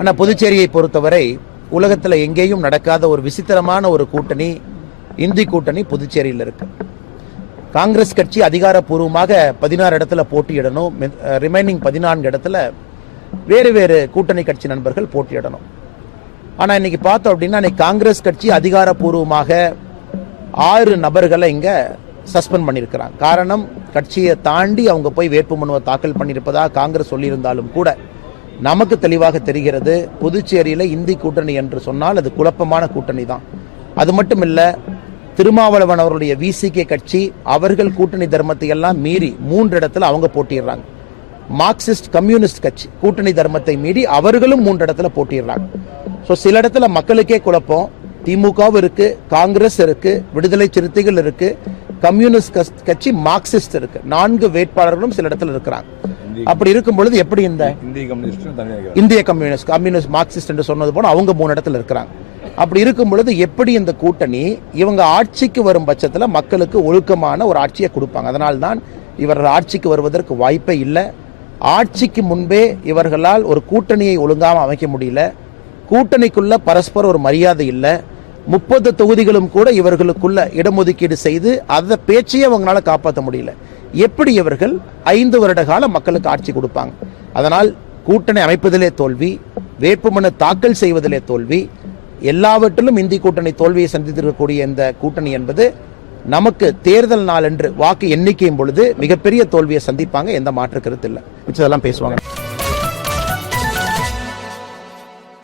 ஆனால் புதுச்சேரியை பொறுத்தவரை உலகத்தில் எங்கேயும் நடக்காத ஒரு விசித்திரமான ஒரு கூட்டணி, இந்தி கூட்டணி புதுச்சேரியில் இருக்கு. காங்கிரஸ் கட்சி அதிகாரப்பூர்வமாக 16 இடத்துல போட்டியிடணும், ரிமைனிங் 14 இடத்துல வேறு வேறு கூட்டணி கட்சி நண்பர்கள் போட்டியிடணும். ஆனால் இன்னைக்கு பார்த்தோம் அப்படின்னா இன்னைக்கு காங்கிரஸ் கட்சி அதிகாரப்பூர்வமாக 6 நபர்களை இங்கே சஸ்பெண்ட் பண்ணியிருக்கிறாங்க. காரணம், கட்சியை தாண்டி அவங்க போய் வேட்புமனுவை தாக்கல் பண்ணியிருப்பதாக காங்கிரஸ் சொல்லியிருந்தாலும் கூட நமக்கு தெளிவாக தெரிகிறது, புதுச்சேரியில் இந்தி கூட்டணி என்று சொன்னால் அது குழப்பமான கூட்டணி தான். அது மட்டும் இல்லை, திருமாவளவன் அவருடைய விசிகே கட்சி அவர்கள் கூட்டணி தர்மத்தை எல்லாம் மீறி 3 இடத்துல அவங்க போட்டிடுறாங்க. மார்க்சிஸ்ட் கம்யூனிஸ்ட் கட்சி கூட்டணி தர்மத்தை மீறி அவர்களும் 3 இடத்துல போட்டிடுறாங்க. ஸோ சில இடத்துல மக்களுக்கே குழப்பம். திமுகவும் இருக்கு, காங்கிரஸ் இருக்கு, விடுதலை சிறுத்தைகள் இருக்கு, கம்யூனிஸ்ட் கட்சி, மார்க்சிஸ்ட் இருக்கு. 4 வேட்பாளர்களும் சில இடத்துல இருக்கிறாங்க. அப்படி இருக்கும் பொழுது எப்படி இந்த இந்திய கம்யூனிஸ்ட் மார்க்சிஸ்ட் என்று சொன்னது போல அவங்க 3 இடத்துல இருக்கிறாங்க. அப்படி இருக்கும் பொழுது எப்படி இந்த கூட்டணி இவங்க ஆட்சிக்கு வரும் பட்சத்தில் மக்களுக்கு ஒழுக்கமான ஒரு ஆட்சியை கொடுப்பாங்க? அதனால்தான் இவர்கள் ஆட்சிக்கு வருவதற்கு வாய்ப்பே இல்லை. ஆட்சிக்கு முன்பே இவர்களால் ஒரு கூட்டணியை ஒழுங்காக அமைக்க முடியல. கூட்டணிக்குள்ள பரஸ்பர ஒரு மரியாதை இல்லை. 30 தொகுதிகளும் கூட இவர்களுக்குள்ள இடஒதுக்கீடு செய்து அந்த பேச்சையே அவங்களால காப்பாற்ற முடியல. எப்படி இவர்கள் 5 வருட கால மக்களுக்கு ஆட்சி கொடுப்பாங்க? அதனால் கூட்டணி அமைப்பதிலே தோல்வி, வேட்புமனு தாக்கல் செய்வதிலே தோல்வி, எல்லாவற்றிலும் இந்தி கூட்டணி தோல்வியை சந்தித்திருக்கக்கூடிய இந்த கூட்டணி என்பது நமக்கு தேர்தல் நாள் என்று வாக்கு எண்ணிக்கையும் பொழுது மிகப்பெரிய தோல்வியை சந்திப்பாங்க. எந்த மாற்று கருத்து இல்லை. மிச்சதெல்லாம் பேசுவாங்க.